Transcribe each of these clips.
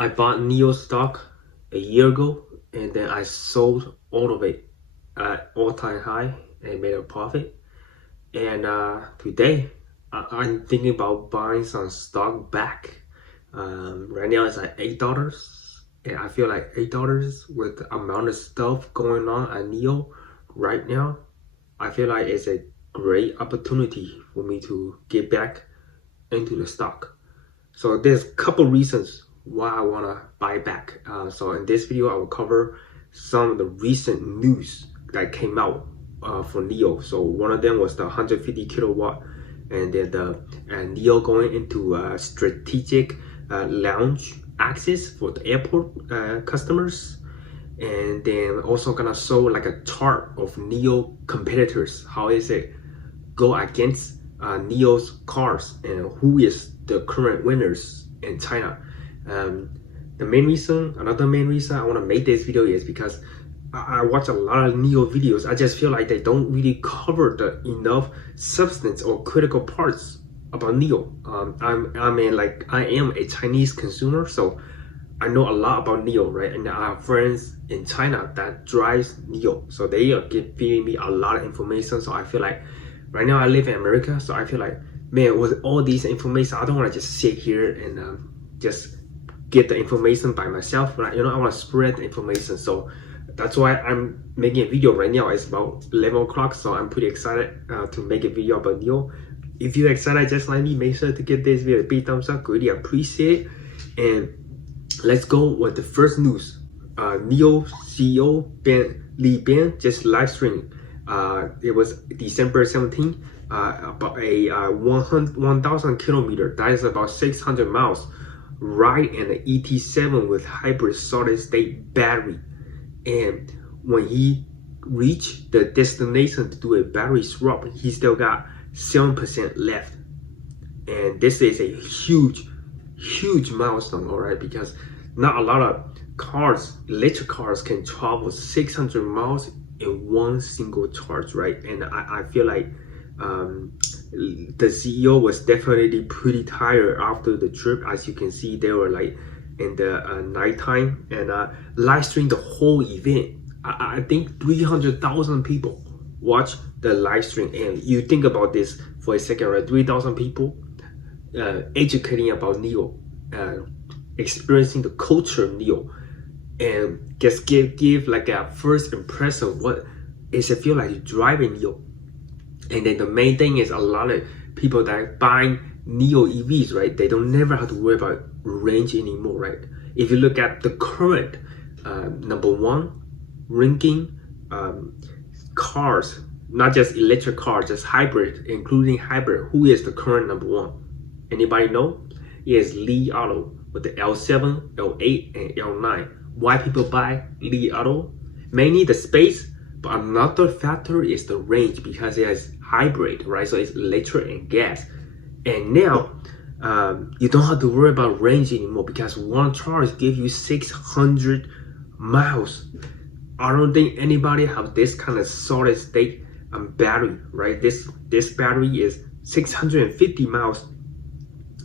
I bought Neo stock a year ago, and then I sold all of it at all-time high and made a profit. And today, I'm thinking about buying some stock back. Right now, it's at $8, and I feel like $8 with the amount of stuff going on at Neo right now, I feel like it's a great opportunity for me to get back into the stock. So there's a couple reasons why I want to buy back. So in this video, I will cover some of the recent news that came out for Neo. So one of them was the 150 kilowatt, and then the Neo going into strategic lounge access for the airport customers. And then also gonna show like a chart of Neo competitors. How is it go against Neo's cars, and who is the current winners in China. Another main reason I want to make this video is because I watch a lot of Neo videos. I just feel like they don't really cover the enough substance or critical parts about Neo. I am a Chinese consumer, so I know a lot about Neo, right? And I have friends in China that drives Neo, so they are giving me a lot of information. So I feel like right now I live in America, so I feel like, man, with all these information, I don't want to just sit here and just get the information by myself. But I want to spread the information. So that's why I'm making a video right now. It's about 11 o'clock, so I'm pretty excited to make a video about Neo. If you're excited just like me, make sure to give this video a big thumbs up. Really appreciate it. And let's go with the first news. Neo CEO Li Bian just live streamed. It was December 17th, about a 1,000 kilometer, that is about 600 miles, ride in an ET7 with hybrid solid state battery. And when he reached the destination to do a battery swap, he still got 7% left. And this is a huge milestone, all right, because not a lot of electric cars can travel 600 miles in one single charge, right? And I feel like the CEO was definitely pretty tired after the trip. As you can see, they were like in the nighttime and live streamed the whole event. I think 300,000 people watched the live stream. And you think about this for a second, right? 3,000 people educating about Neo, experiencing the culture of Neo, and just give like a first impression what is it feel like driving Neo. And then the main thing is a lot of people that are buying Neo EVs, right? They don't never have to worry about range anymore, right? If you look at the current number one ranking cars, not just electric cars, just hybrid, including hybrid, who is the current number one? Anybody know? It is Li Auto with the L7, L8, and L9. Why people buy Li Auto? Mainly the space, but another factor is the range, because it has hybrid, right? So it's electric and gas. And now you don't have to worry about range anymore, because one charge gives you 600 miles. I don't think anybody have this kind of solid state battery, right? This battery is 650 miles.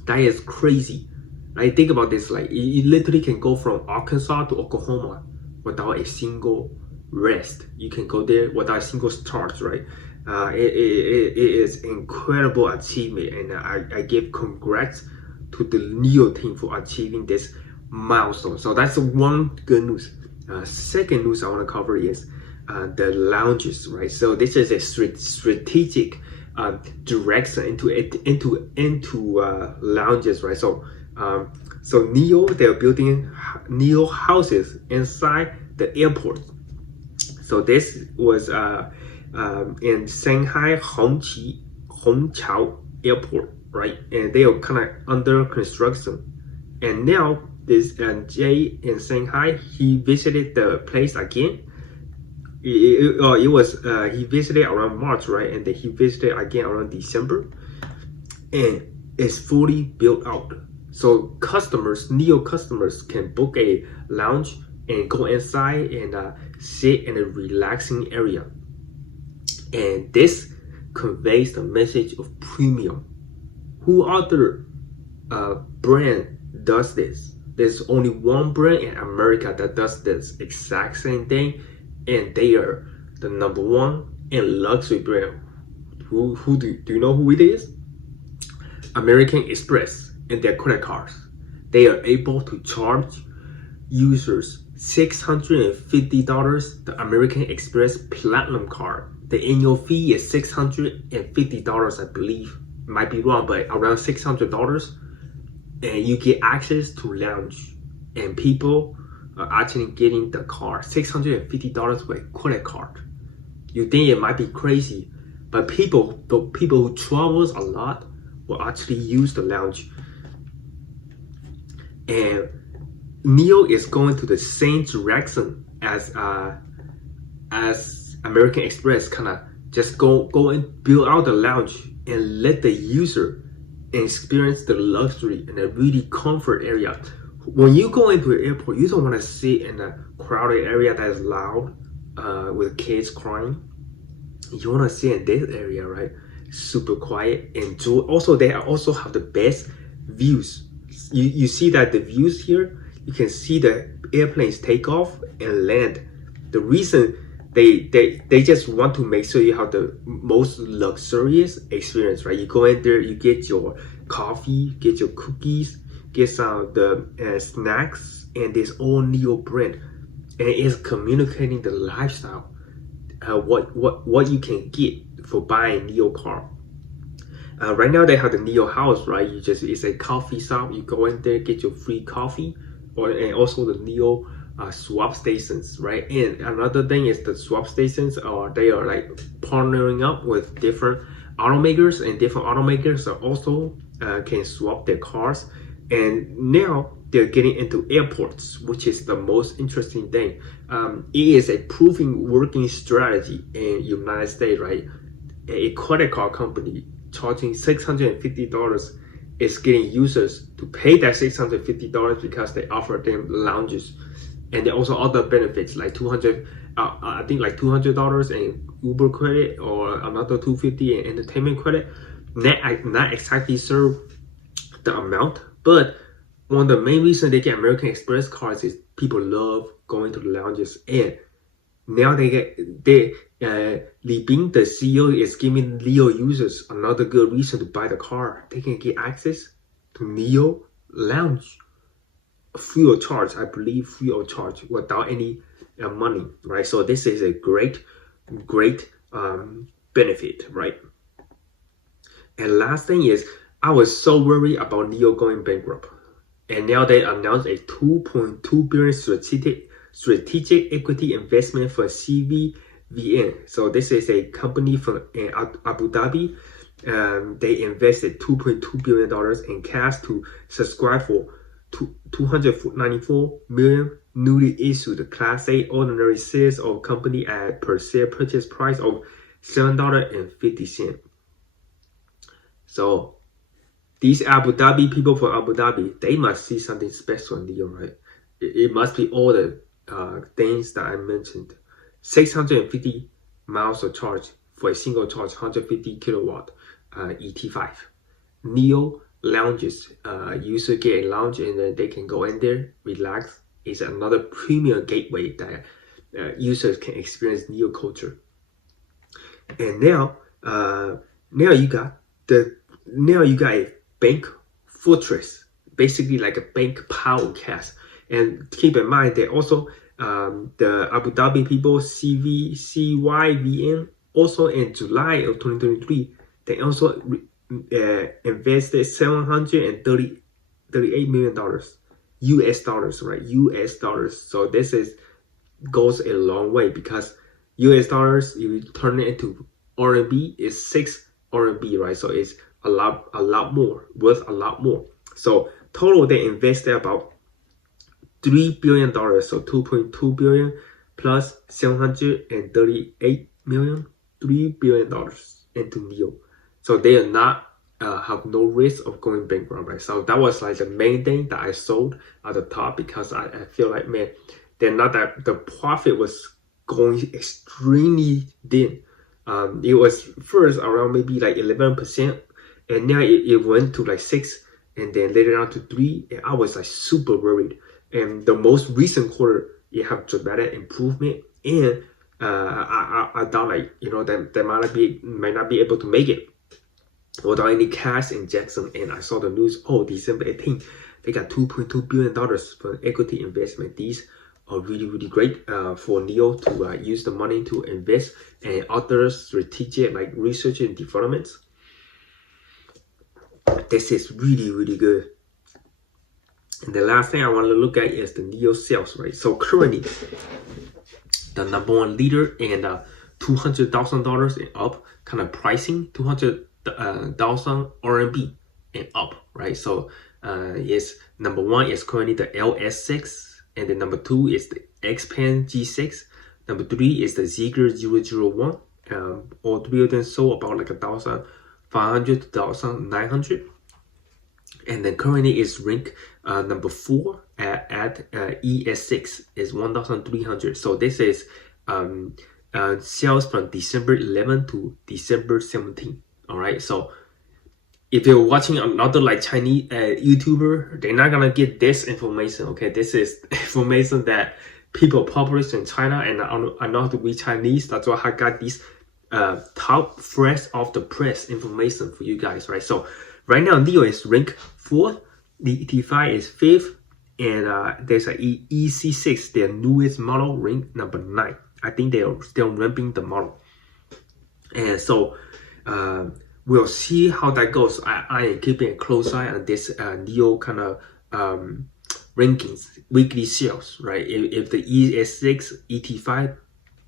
That is crazy. Like, think about this, like you literally can go from Arkansas to Oklahoma without a single rest. You can go there without a single charge, right? It is incredible achievement, and I give congrats to the Neo team for achieving this milestone. So that's one good news. Second news I want to cover is the lounges, right? So this is a strategic direction into lounges, right? So Neo, they're building Neo houses inside the airport. So this was in Shanghai Hongqiao Airport, right? And they are kind of under construction. And now this Jay in Shanghai, he visited the place again. It was he visited around March, right? And then he visited again around December, and it's fully built out. So customers, Neo customers, can book a lounge and go inside and sit in a relaxing area. And this conveys the message of premium. Who other brand does this? There's only one brand in America that does this exact same thing, and they are the number one in luxury brand. Who do you know who it is? American Express and their credit cards. They are able to charge users $650, the American Express Platinum card. The annual fee is $650, I believe. Might be wrong, but around $600. And you get access to lounge. And people are actually getting the card. $650 with a credit card. You think it might be crazy, but people who travels a lot will actually use the lounge. And NEO is going to the same direction as American Express, kind of just go and build out the lounge and let the user experience the luxury and a really comfort area. When you go into an airport, you don't want to sit in a crowded area that is loud with kids crying. You want to sit in this area, right? Super quiet. And also they also have the best views. You see that the views here, you can see the airplanes take off and land. The reason they just want to make sure you have the most luxurious experience, right? You go in there, you get your coffee, get your cookies, get some of the snacks, and this all NEO brand, and it's communicating the lifestyle, what you can get for buying NEO car. Right now they have the NEO House, right? It's a coffee shop. You go in there, get your free coffee, and also the NEO swap stations, right? And another thing is the swap stations they are like partnering up with different automakers, and different automakers are also can swap their cars. And now they're getting into airports, which is the most interesting thing. It is a proven working strategy in United States, right? A credit card company charging $650 is getting users to pay that $650 because they offer them lounges, and there are also other benefits like $200 in Uber credit, or another $250 in entertainment credit. Not exactly sure the amount, but one of the main reasons they get American Express cards is people love going to the lounges. And now Li Bing, the CEO, is giving NEO users another good reason to buy the car. They can get access to NEO Lounge free of charge, I believe, free of charge, without any money, right? So this is a great benefit, right? And last thing is, I was so worried about NEO going bankrupt, and now they announced a $2.2 billion strategic equity investment for CVVN. So this is a company from Abu Dhabi. They invested $2.2 billion in cash to subscribe for 294 million newly issued Class A ordinary shares of company at per share purchase price of $7.50. So these Abu Dhabi people from Abu Dhabi, they must see something special in NEO, right? It must be all the things that I mentioned. 650 miles of charge for a single charge, 150 kilowatt ET5. NEO lounges, user get a lounge and then they can go in there, relax. It's another premium gateway that users can experience NEO culture. And now you got a bank fortress, basically like a bank powerhouse. And keep in mind that also the Abu Dhabi people, CYVN, also in July of 2023, they also invested $738 million US dollars, right? US dollars. So this goes a long way, because US dollars, if you turn it into RMB, is 6 RMB, right? So it's a lot more, worth a lot more. So total, they invested about $3 billion, so $2.2 billion plus $738 million, $3 billion into NEO. So they are not have no risk of going bankrupt, right? So that was like the main thing that I sold at the top, because I feel like, man, they're not that the profit was going extremely thin. It was first around maybe like 11%, and now it went to like 6 and then later on to 3, and I was like super worried. And the most recent quarter, it have dramatic improvement, and I thought like, you know, that they might not be able to make it without any cash injection. And I saw the news, oh, December 18th, they got $2.2 billion for equity investment. These are really, really great for NIO to use the money to invest and other strategic like research and developments. This is really, really good. And the last thing I want to look at is the NIO sales, right? So currently, the number 1 leader and $200,000 and up kind of pricing, 200,000 RMB and up, right? So is number 1 is currently the LS6, and then number 2 is the Xpeng G6, number 3 is the Zeekr 001. All 3 of them sold about like 1,500 to 1,900. And then currently is ranked number 4 at ES6 is 1,300. So this is sales from December 11 to December 17. All right. So if you're watching another like Chinese YouTuber, they're not gonna get this information. Okay, this is information that people publish in China, and I know how to read Chinese. That's why I got these top fresh off the press information for you guys, right? So right now, NIO is ranked 4th, the ET5 is 5th, and there's a EC6, their newest model, ranked number 9. I think they are still ramping the model. And so we'll see how that goes. I am keeping a close eye on this NIO kind of rankings, weekly sales, right? If the ES6, ET5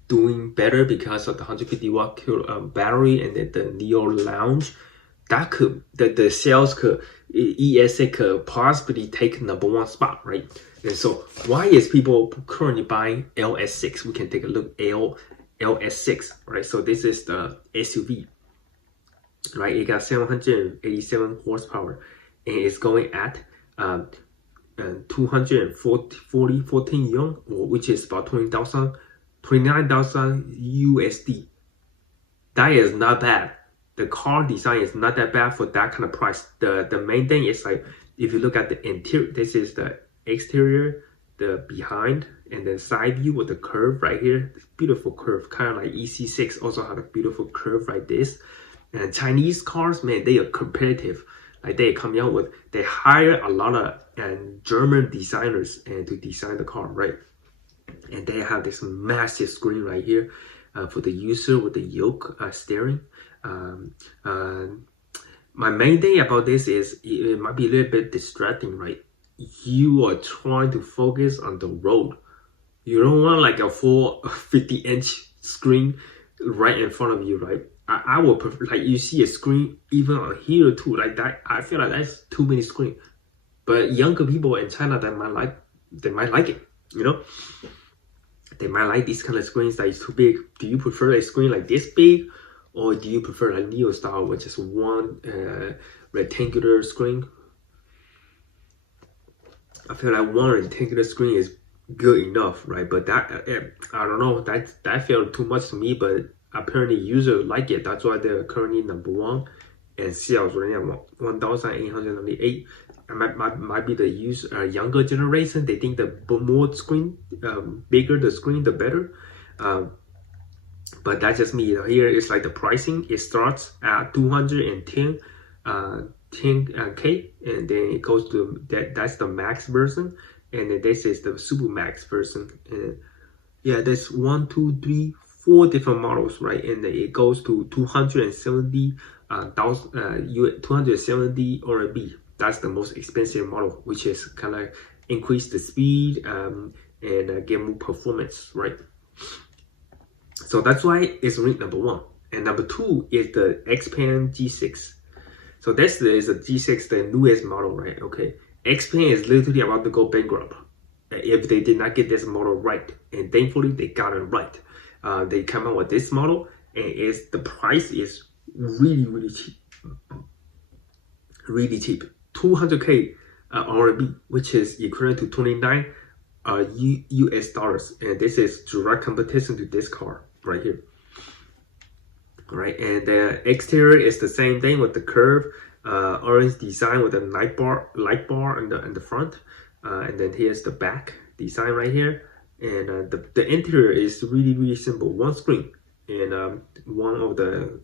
doing better because of the 150 watt battery and then the NIO Lounge, that could the sales could ES6 could possibly take number 1 spot, right? And so why is people currently buying LS6? We can take a look LS6, right? So this is the SUV, right? It got 787 horsepower, and it's going at 214 yuan, which is about 29,000 USD. That is not bad. The car design is not that bad for that kind of price. The main thing is like, if you look at the interior, this is the exterior, the behind, and then side view with the curve right here. This beautiful curve, kind of like EC6 also have a beautiful curve like this. And Chinese cars, man, they are competitive. Like they coming out with, they hire a lot of German designers and to design the car, right? And they have this massive screen right here for the user with the yoke steering. My main thing about this is it might be a little bit distracting, right? You are trying to focus on the road. You don't want like a full 50-inch screen right in front of you, right? I would prefer, like, you see a screen even on here too, like that. I feel like that's too many screens. But younger people in China, they might like it, you know? They might like these kind of screens that is too big. Do you prefer a screen like this big, or do you prefer a NIO style with just one rectangular screen? I feel like one rectangular screen is good enough, right? But that I don't know, that felt too much to me, but apparently users like it. That's why they're currently number 1 and sales right now 1,898. Might be the younger generation. They think the more screen, bigger the screen, the better. But that's just me. Here it's like the pricing. It starts at 210 10K, and then it goes to that's the max version, and then this is the super max version. And yeah, there's 1, 2, 3, 4 different models, right? And then it goes to 270 RMB. That's the most expensive model, which is kind of increase the speed and get more performance, right? So that's why it's ranked number 1. And number 2 is the Xpeng G6. So this is a G6, the newest model, right? Okay, Xpeng is literally about to go bankrupt if they did not get this model right, and thankfully they got it right. They come out with this model, and the price is really cheap, really cheap. 200K RMB, which is equivalent to 29 US dollars, and this is direct competition to this car right here. All right, and the exterior is the same thing with the curve. orange design with a light bar in the front, and then here's the back design right here. And the interior is really simple. One screen and one of the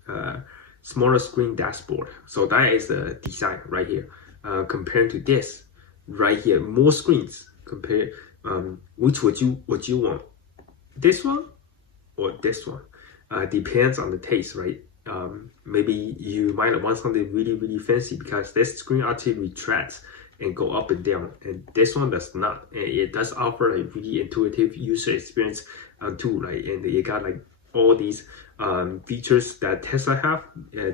smaller screen dashboard. So that is the design right here. Compared to this right here, more screens. Compare which would you want? This one or this one? Depends on the taste, right? Maybe you might want something really fancy because this screen actually retracts and go up and down, and this one does not, and it does offer a really intuitive user experience too, right? And it got like all these features that Tesla have.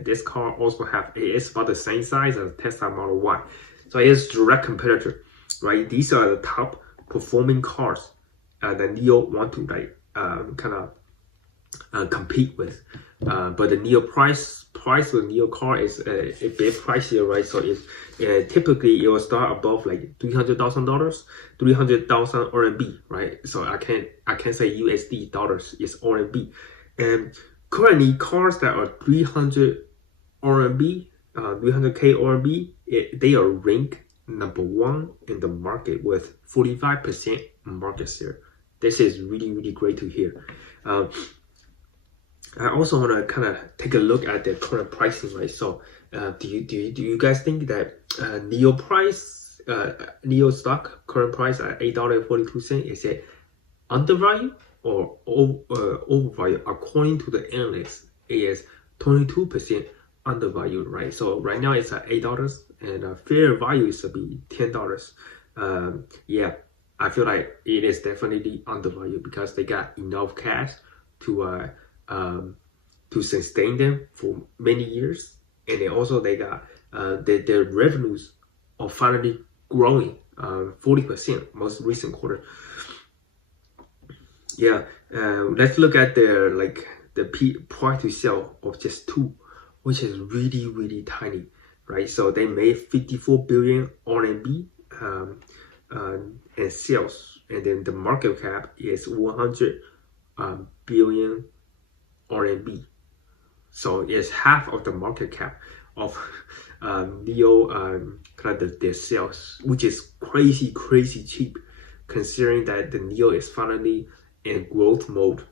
This car also have, it's about the same size as Tesla Model Y, so it's direct competitor, right? These are the top performing cars that NIO want to like kind of compete with. But the NIO price of the NIO car is a bit pricier, right? So it typically it will start above like $300,000, 300,000 RMB, right? So I can't say USD dollars, it's RMB. And currently cars that are 300 RMB, 300k RMB, they are ranked number 1 in the market with 45% market share. This is really great to hear. I also want to kind of take a look at the current pricing, right? So, do you guys think that NIO price, NIO stock current price at $8.42 is it undervalued or overvalued? According to the analysts, it is 22% undervalued, right? So right now it's at $8, and fair value is to be $10. Yeah, I feel like it is definitely undervalued because they got enough cash to sustain them for many years, and they got their revenues are finally growing 40% most recent quarter. Yeah, let's look at their the price to sell of just 2, which is really tiny, right? So they made 54 billion RMB in sales, and then the market cap is 100 billion RMB. So it's half of the market cap of NIO kind of their sales, which is crazy cheap, considering that the NIO is finally in growth mode.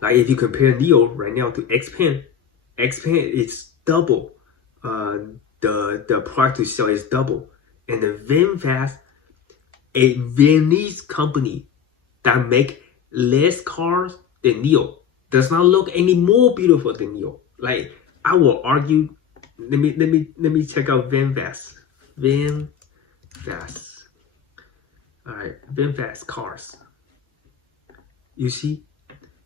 Like if you compare NIO right now to XPeng is double. The price to sell is double, and the VinFast, a Viennese company that make less cars than NIO, does not look any more beautiful than NIO. Like I will argue. Let me check out VinFast. VinFast. All right, VinFast cars. You see,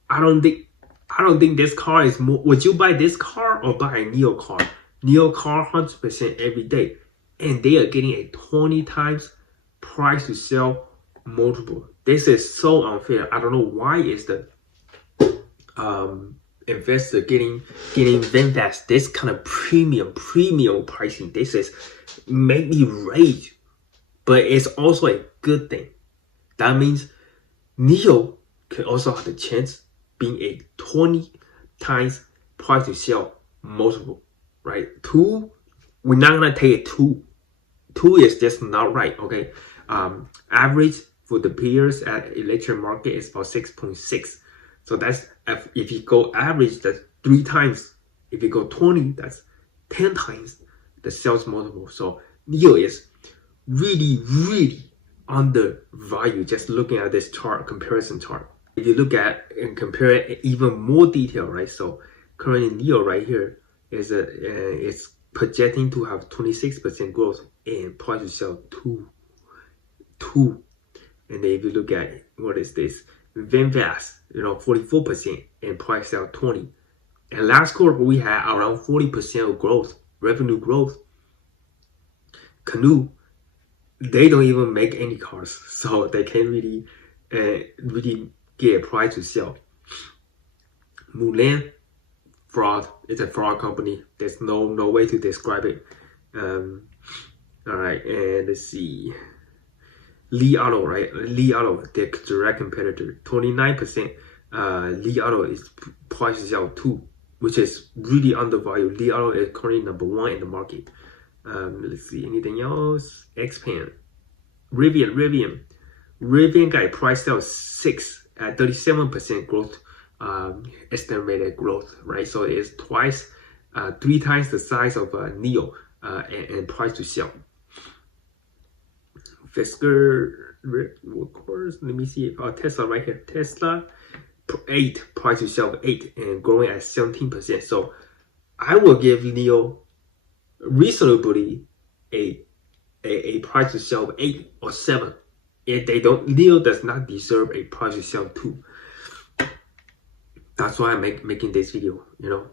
I don't think this car is more. Would you buy this car or buy a NIO car? NIO car 100% every day, and they are getting a 20 times price to sell multiple. This is so unfair. I don't know why is the investor getting VinFast this kind of premium pricing. This is make me rage, but it's also a good thing. That means NIO can also have the chance being a 20 times price to sell multiple, right? 2, we're not gonna take it 2. 2 is just not right, okay? Average for the peers at electric market is about 6.6. So that's, if you go average, that's 3 times. If you go 20, that's 10 times the sales multiple. So NIO is really undervalued just looking at this chart, comparison chart. If you look at and compare it even more detail, right? So currently NIO right here is it's projecting to have 26% growth and price to sell 2. And then if you look at what is this, VinFast, 44% and price sell 20. And last quarter we had around 40% of growth, revenue growth. Canoo, they don't even make any cars, so they can't really get a price to sell. Mulan, fraud. It's a fraud company. There's no way to describe it. All right, and let's see. Li Auto, right? Li Auto, their direct competitor, 29%. Li Auto is price to sell 2, which is really undervalued. Li Auto is currently #1 in the market. Let's see, anything else? Xpeng, Rivian got a price down 6 at 37% growth, estimated growth, right? So it's twice, 3 times the size of NIO and price to sell. Fisker, of course, let me see. Tesla right here. Tesla 8 price to sell 8 and growing at 17%. So I will give NIO reasonably a price to sell of 8 or 7. If they don't, NIO does not deserve a price to sell 2. That's why I'm making this video,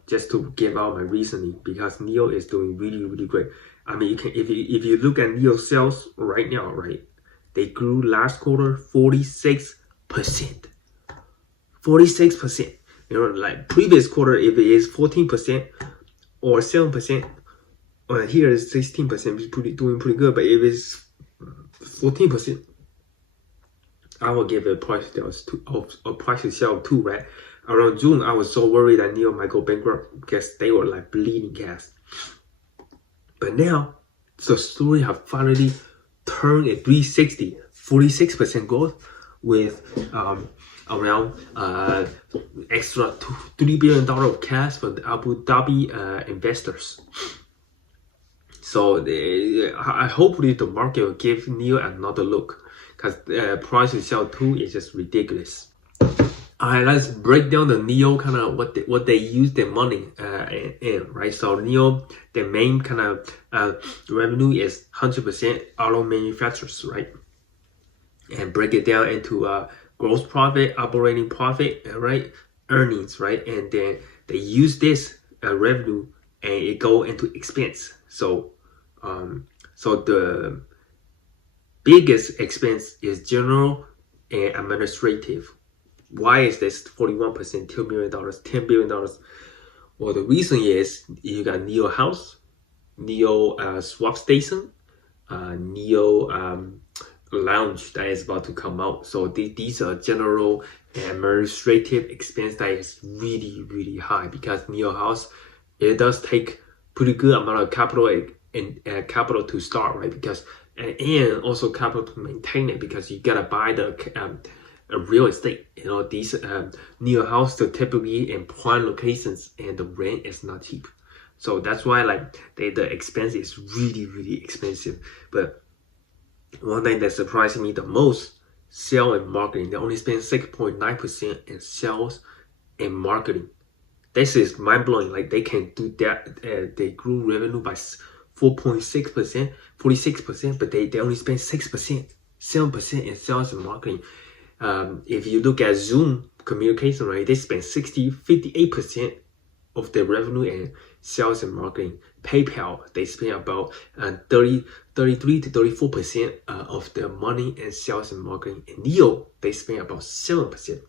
just to give out my reasoning, because NIO is doing really, really great. I mean, if you look at NIO sales right now, right, they grew last quarter 46%. 46%. Like previous quarter, if it is 14% or 7%, here is 16%, it's doing pretty good. But if it's 14%, I will give a price to sell 2, right? Around June, I was so worried that NIO might go bankrupt because they were like bleeding cash. But now, the story have finally turned a 360, 46% growth with around extra $3 billion of cash for the Abu Dhabi investors. So hopefully the market will give NIO another look, because the price to sell 2 is just ridiculous. Alright, let's break down the NIO kind of what they use their money in, right? So NIO, the main kind of revenue is 100% auto manufacturers, right? And break it down into gross profit, operating profit, right? Earnings, right? And then they use this revenue and it go into expense. So the biggest expense is general and administrative. Why is this 41%, $2 million, $10 billion? Well, the reason is you got NIO House, NIO Swap Station, NIO Lounge that is about to come out. So these are general and administrative expense that is really, really high, because NIO House, it does take pretty good amount of capital and capital to start, right? Because and also capital to maintain it, because you gotta buy the real estate. These NIO House, they're typically in prime locations and the rent is not cheap. So that's why the expense is really, really expensive. But one thing that surprised me the most, sales and marketing. They only spend 6.9% in sales and marketing. This is mind-blowing. Like, they can do that. They grew revenue by 4.6%, 46%, but they only spend 6%, 7% in sales and marketing. If you look at Zoom communication, right, they spend 58% of their revenue in sales and marketing. PayPal, they spend about 33 to 34% of their money in sales and marketing. And NIO, they spend about 7%.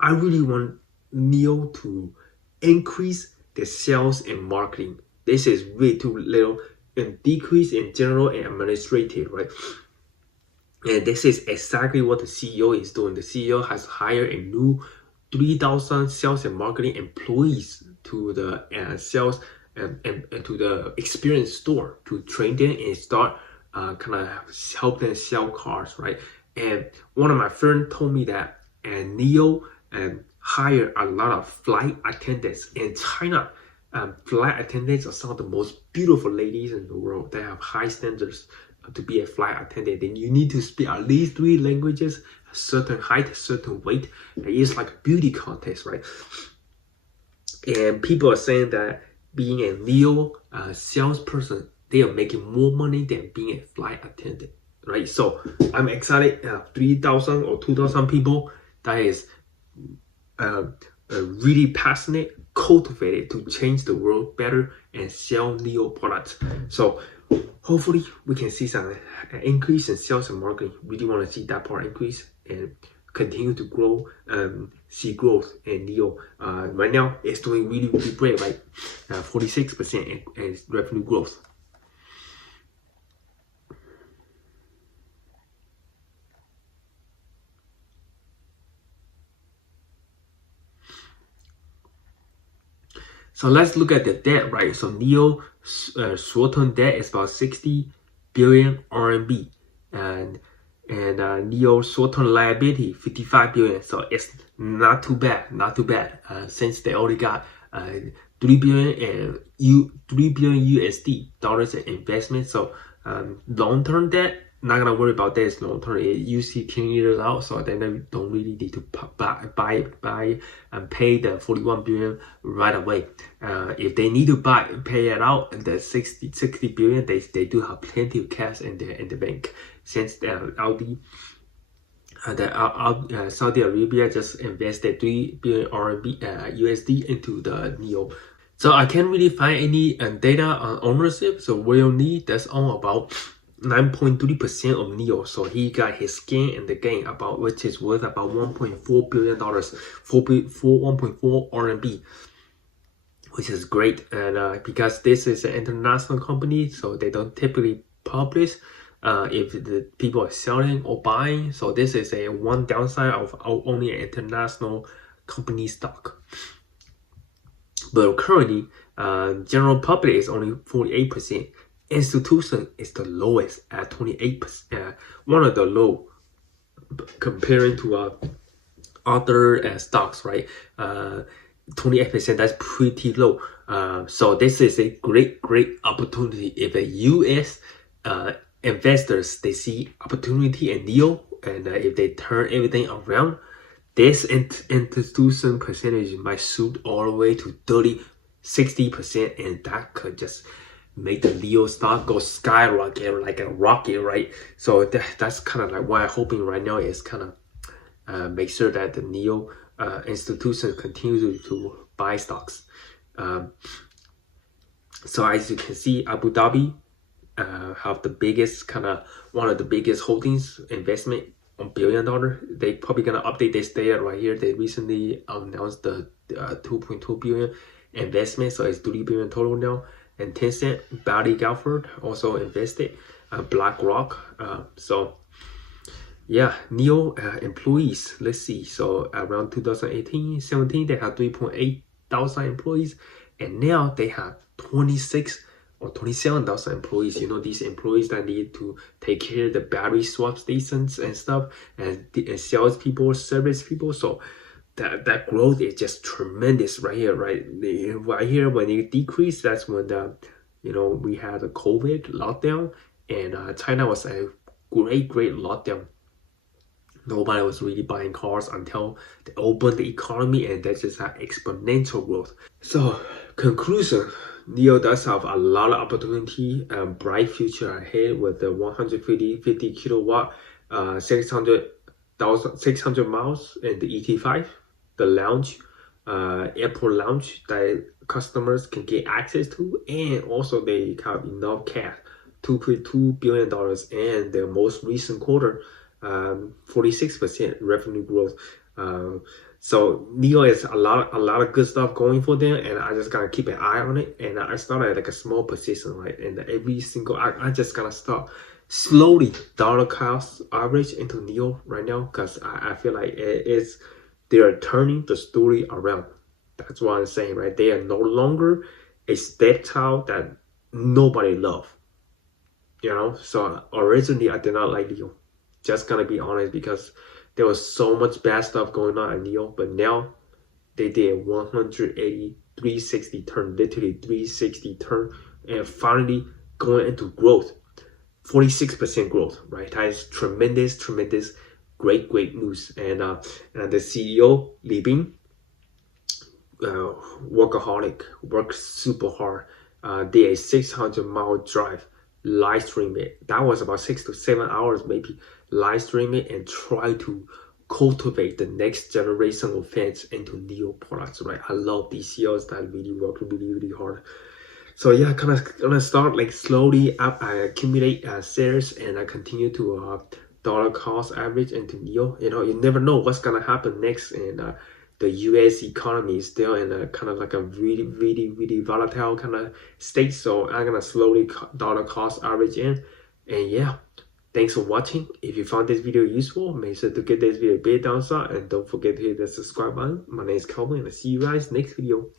I really want NIO to increase the sales and marketing. This is way too little, and decrease in general and administrative, right? And this is exactly what the CEO is doing. The CEO has hired a new 3,000 sales and marketing employees to the sales and to the experience store to train them and start kind of help them sell cars, right? And one of my friends told me that NIO hire a lot of flight attendants in China. Flight attendants are some of the most beautiful ladies in the world. They have high standards to be a flight attendant. Then you need to speak at least 3 languages, a certain height, a certain weight. It's like a beauty contest, right? And people are saying that being a NIO salesperson, they are making more money than being a flight attendant, right? So I'm excited. 3,000 or 2,000 people that is really passionate, cultivated to change the world better and sell NIO products. So hopefully we can see some increase in sales and marketing. Really want to see that part increase and continue to grow, see growth in NIO. Right now it's doing really, really great, right? 46% in revenue growth. So let's look at the debt, right? So NIO short-term debt is about 60 billion RMB, and NIO short-term liability 55 billion. So it's not too bad, since they already got 3 billion USD dollars in investment. So long-term debt, not gonna worry about this long term. It usually 10 years out, so then they don't really need to buy and pay the 41 billion right away. If they need to pay it out, the 60 billion, they do have plenty of cash in the bank, since Saudi Arabia just invested 3 billion RMB USD into the NIO. So I can't really find any data on ownership. So Will Lee, that's on about 9.3% of NIO. So he got his skin in the game, about which is worth about $1.4 billion, 1.4 RMB, which is great. And because this is an international company, so they don't typically publish if the people are selling or buying. So this is one downside of only an international company stock. But currently, general public is only 48%. Institution is the lowest at 28%. One of the low comparing to other stocks, right? 28%, that's pretty low. So this is a great opportunity. If a US investors, they see opportunity in NIO, and if they turn everything around, this institution percentage might shoot all the way to 60%, and that could just make the NIO stock go skyrocket like a rocket, right? So that's kind of like what I'm hoping right now is kind of make sure that the NIO institutions continue to buy stocks. So as you can see, Abu Dhabi have the biggest one of the biggest holdings investment on $1 billion. They probably gonna update this data right here. They recently announced the 2.2 billion investment, so it's 3 billion total now. And Tencent, Barry Galford also invested, BlackRock. So yeah, NIO employees, let's see. So around 2018-17, they had 3.8 thousand employees, and now they have 26 or 27,000 employees. You know, these employees that need to take care of the battery swap stations and stuff, and sales people, service people. So that growth is just tremendous right here, right? Right here, when it decreased, that's when we had a COVID lockdown, and China was a great lockdown. Nobody was really buying cars until they opened the economy, and that's just had exponential growth. So conclusion, NIO does have a lot of opportunity and bright future ahead with the 150 kilowatt, 600 miles in the ET5, the lounge, airport lounge that customers can get access to, and also they have enough cash, $2.2 billion, and the most recent quarter, 46% revenue growth. So NIO is a lot of good stuff going for them, and I just gotta keep an eye on it. And I started like a small position, right? And every single I just gotta start slowly dollar cost average into NIO right now, because I feel like they are turning the story around. That's what I'm saying, right? They are no longer a stepchild that nobody love. So originally I did not like NIO. Just gonna be honest, because there was so much bad stuff going on at NIO, but now they did 180, 360 turn, literally 360 turn, and finally going into growth, 46% growth, right? That is tremendous, great news. And the CEO, Li Bin, workaholic, works super hard, did a 600-mile drive, live stream it. That was about 6 to 7 hours maybe, live stream it, and try to cultivate the next generation of fans into NIO products, right? I love these CEOs that really work really hard. So yeah, gonna start like slowly up, I accumulate shares, and I continue to dollar cost average into NIO. You never know what's gonna happen next, and the US economy is still in a kind of like a really volatile kind of state. So I'm gonna slowly dollar cost average in, and yeah. Thanks for watching. If you found this video useful, make sure to give this video a big thumbs up, and don't forget to hit the subscribe button. My name is Kelvin, and I'll see you guys next video.